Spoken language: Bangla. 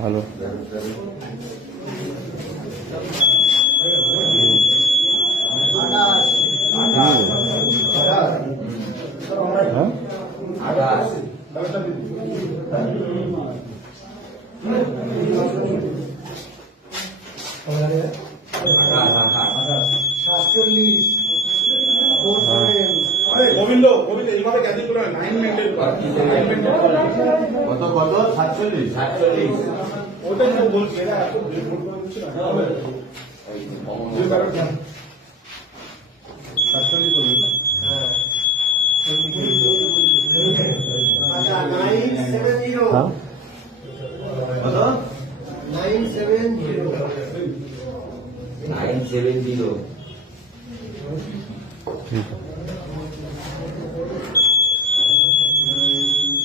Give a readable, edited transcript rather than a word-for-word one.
ভালো গোবিন্দ গোবিন্দ এইভাবে ক্যাচিং করে 9 মিনিটের কত কত 47 47 ওটাই তো বলছি এরা এত ভোট করে দিচ্ছে না যে কারণ 47 করবে হ্যাঁ আচ্ছা 970 হ্যাঁ কত 970 970